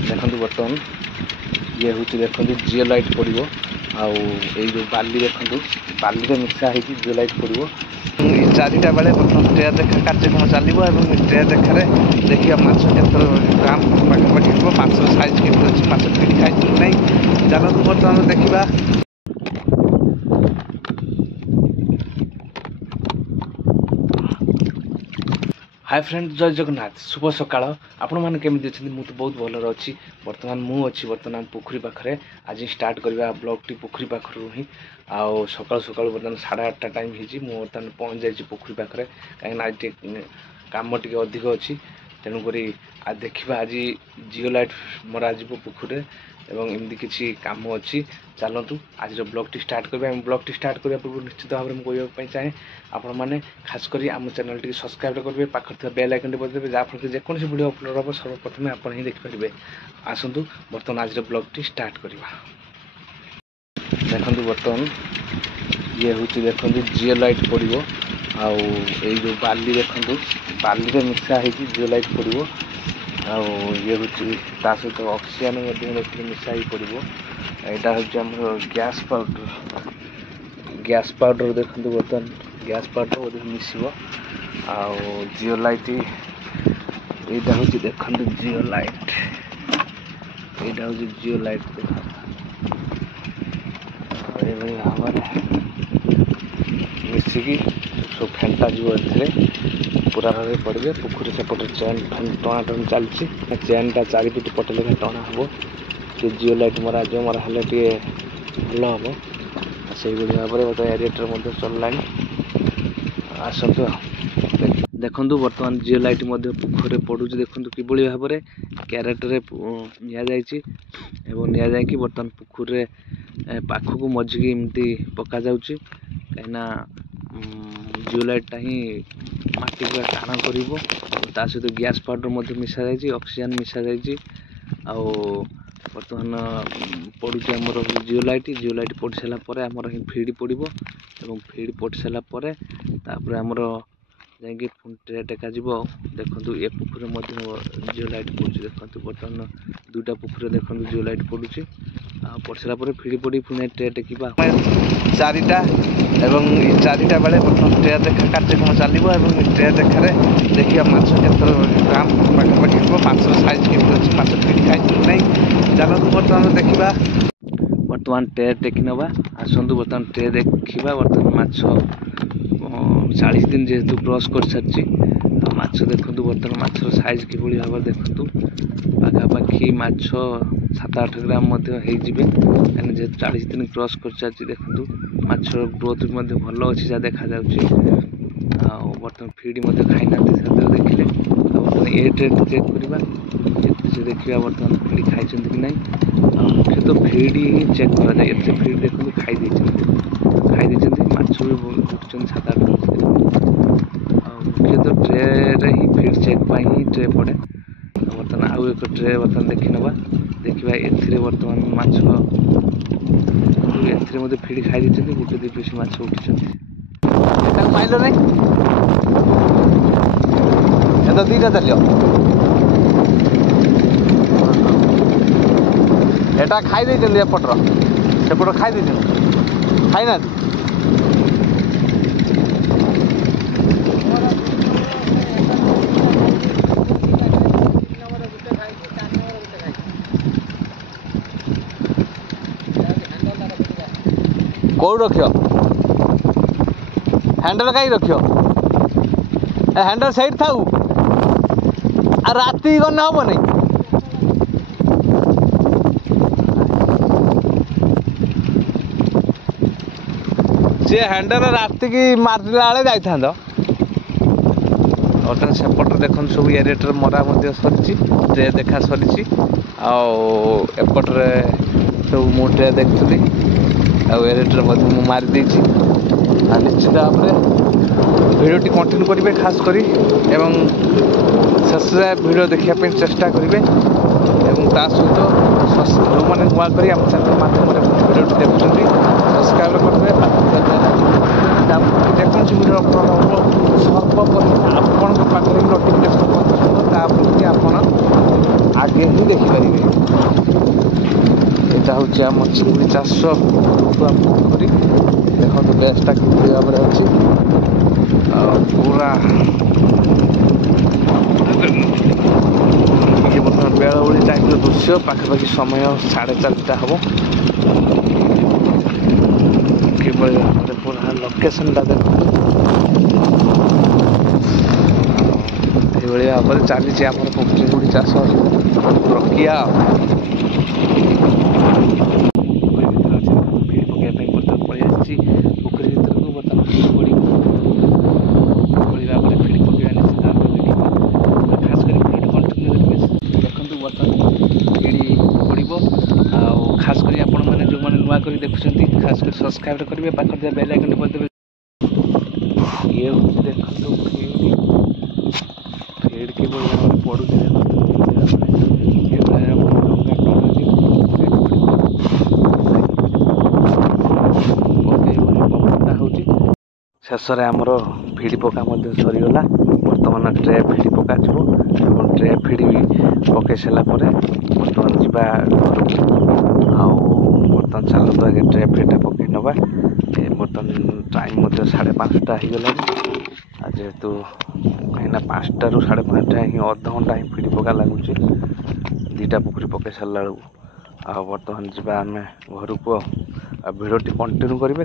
देखो बर्तमान ये हूँ देखो जिओलाइट पड़ो आउ बाली देखो बाली मिसा हो जिओलाइट पड़ो चारिटा बेले बर्तमान ट्रे देखा कार्यक्रम चलो ट्रे देखार देखिए माछ केतर ग्राम पाखापाखि माछ साइज केमी अच्छी माछ फिट खाई ना चलते बर्तमान देखा। हाय फ्रेंड जय जगन्नाथ शुभ सकाळ आपण मैंने केमी अच्छे मुझे बहुत भलर अच्छी बर्तमान बर्तमान पोखरी पाखे आज स्टार्ट करवा ब्लॉग टी पोखरी पाखर ही आउ सकाल सकाल बर्तमान 8:30 टाइम हो बर्तमान पहुँच जाइए पोखरी पाखे कहीं आज कम टे अधिक अच्छी तेणुक आज देखा आज जिओलाइट मरा पोखरी एवं एमती किसी काम अच्छी चलतु आज ब्लॉग टी स्टार्ट करवा ब्लॉग टी स्टार्ट करने पूर्व निश्चित भाव में कहवाई चाहे आपण मैंने खास कर आम चैनल टी सब्सक्राइब करेंगे पाखे बेल आइकन बजाइए जहाँफल जेको वीडियो अपलोड हम सर्वप्रथम आप ही देखिपारे। आसतु बर्तमान आज ब्लॉग टी स्टार्ट करवा। देखो बर्तमान ये हूँ देखो जिओलाइट पड़ो आउ बाली देखो बाली मिसा हो जिओलाइट पड़ो आउ ये हूँ सहित ऑक्सीजन मिसाई पड़ो यहाँ हूँ गैस पाउडर देखो बर्तमान गैस पाउडर बोधे मिसो आउ जिओलाइट यहाँ हूँ देखो जिओलाइट यहाँ हूँ जिओलाइट भाव मिसिकी सब फेंटा जीव पूरा भाव पड़े पोखरी सेपटे चेन टणा टन चलती चेनटा 4 फीट पटे लेखा टणा हम टे जिओलाइट मरा हेल्ले टे भल हम से भाव में एरिएटर चलला। आसतु देखु बर्तमान जिओलाइट पोखरी पड़ू देखु कि भाव में क्यारेटर नि बर्तमान पोखरी पाखक मझिकी एमती पका जाऊँगी कहीं जिओलाइटा ही माटी पूरा टाण कर सहित गैस पाउडर मिसा जाइए ऑक्सीजन मिसा जाइए आउ बर्तमान पड़ू आमर जिओलाइट पड़ सारापर आमर फीड पड़ो और फीड पड़ सारापर तापर आमर जाकि ट्रे टेका देखो ये पोखरी जिओलाइट पड़ू देखो बर्तमान 2टा पोखरी देखो जिओलाइट पड़ू पड़ सारापर फीड पड़ी पुणे ट्रे टेकवा 4टा एवं 4टा बेले बर्तमान ट्रे देखा कार्यक्रम चलो ट्रे देखार देखिए माछ केतर ग्राम पाखापाखि माछ साइज केमी अच्छी माछ फिट खाई ना चलते बर्तमान देखा। बर्तमान ट्रे टेकी नवा आसतु बर्तमान ट्रे देखा बर्तमान माछ 40 दिन जेहेतु क्रॉस कर सारी माछ देखु बर्तमान माछर साइज कि भाव देखु पाखापाखि माछ 7-8 ग्राम होइजिबे कहीं जेहेतु 40 दिन क्रॉस कर सारी देखु माछर ग्रोथ भी भल अच्छी जहाँ देखा बर्तमान फीड खाई ना देखिले बर्तमान ए ट्रे चेक करवा देखा बर्तमान फीड खाई कि ना मुख्यतः फीड ही चेक कराए फीड देखो खाई माछ भी उठुं 7-8 मुख्यतः ट्रे ही फीड चेक ही ट्रे पड़े बर्तमान आउ एक ट्रे बर्तमान देखी नवा देखा ए बर्तमान माछ ए फीड खाई गोटे 2 पीस माछ उठी पाइल ना तो 2टा चलो एटा खाई एपटर सेपट खाई खाई ना कौन रख हैंडल कहीं रख हैंडल सैड था राति गने हम नहीं सी हैंडल राति की मारला बेले जाता बर्तमान सेपटे देखो सब एरिएटर मरा सरी ट्रे देखा सरी आउपटे सब मु ट्रे देखुली एरिएटर मारी निश्चित भाव में भिडियो कंटिन्यू करेंगे खास करी एवं शेष भिडियो देखापी चेष्टा करेंगे ता सहित जो मैंने नुआ कर चैनल माध्यम भिडियो देखुं सब्सक्राइब करेंगे जेकोसी भिडियो अपलोड हम सर्वप्रथम आपण पाखे नोटिफिकेशन पहुँचो ताप्रति आपण ଆଗେ ହିଁ ଦେଖିପାରିବେ। ଏଇଟା ହେଉଛି ଆମ ଚିଙ୍ଗୁଡ଼ି ଚାଷ କରୁଥିବା ପୋଖରୀ। ଦେଖନ୍ତୁ ଗ୍ୟାସ୍ଟା କିଭଳି ଭାବରେ ଅଛି ଆଉ ପୁରା ଇଏ ବର୍ତ୍ତମାନ ବେଳଓଳି ଟାଇପ୍ର ଦୃଶ୍ୟ। ପାଖାପାଖି ସମୟ 4:30 ହେବ। କିଭଳି ଭାବରେ ପୁରା ଲୋକେସନଟା ଦେଖନ୍ତୁ। ଏଇଭଳି ଭାବରେ ଚାଲିଛି ଆମର ଚିଙ୍ଗୁଡ଼ି ଚାଷ ପ୍ରକ୍ରିୟା। ଭିଡ଼ି ପକାଇବା ପାଇଁ ବର୍ତ୍ତମାନ ପଳେଇ ଆସିଛି ପୋଖରୀ ଭିତରକୁ। ବର୍ତ୍ତମାନ ଭିଡ଼ି ପଡ଼ିବ ଏଭଳି ଭାବରେ ଭିଡ଼ି ପକାଇବା ନିଶ୍ଚିତ ଭାବରେ ଦେଖିବ। ଖାସ୍ କରି ଭିଡ଼ିଓଟି କଣ୍ଟିନ୍ୟୁ କରିବେ। ଦେଖନ୍ତୁ ବର୍ତ୍ତମାନ ଭିଡ଼ି ପଡ଼ିବ ଆଉ ଖାସ୍ କରି ଆପଣମାନେ ଯେଉଁମାନେ ନୂଆ କରି ଦେଖୁଛନ୍ତି ଖାସ୍ କରି ସବସ୍କ୍ରାଇବ୍ କରିବେ, ପାଖରେ ଥିବା ବେଲ୍ ଆଇକନ୍ଟି ବଜାଇଦେବେ। ଇଏ ହେଉଛି ଦେଖନ୍ତୁ ଫିଡ୍ କିଭଳି ଭାବରେ ପଡ଼ୁଛି ଦେଖନ୍ତୁ। ଶେଷରେ ଆମର ଭିଡ଼ି ପକା ମଧ୍ୟ ସରିଗଲା। ବର୍ତ୍ତମାନ ଟ୍ରେ ଭିଡ଼ି ପକାଯିବ ଏବଂ ଟ୍ରେ ଭିଡ଼ି ପକାଇ ସାରିଲା ପରେ ବର୍ତ୍ତମାନ ଯିବା ଘରକୁ। ଆଉ ବର୍ତ୍ତମାନ ଚାଲନ୍ତୁ ଆଗେ ଟ୍ରେ ଭିଡ଼ିଟା ପକାଇ ନେବା। ବର୍ତ୍ତମାନ ଟାଇମ୍ ମଧ୍ୟ 5:30 ହେଇଗଲାଣି। ଆଉ ଯେହେତୁ କାହିଁକିନା 5ଟାରୁ 5:30 ହିଁ ଅଧଘଣ୍ଟା ହିଁ ଭିଡ଼ି ପକା ଲାଗୁଛି 2ଟା ପୋଖରୀ ପକାଇ ସାରିଲା ବେଳକୁ। ଆଉ ବର୍ତ୍ତମାନ ଯିବା ଆମେ ଘରକୁ। ଆଉ ଭିଡ଼ିଓଟି କଣ୍ଟିନ୍ୟୁ କରିବେ।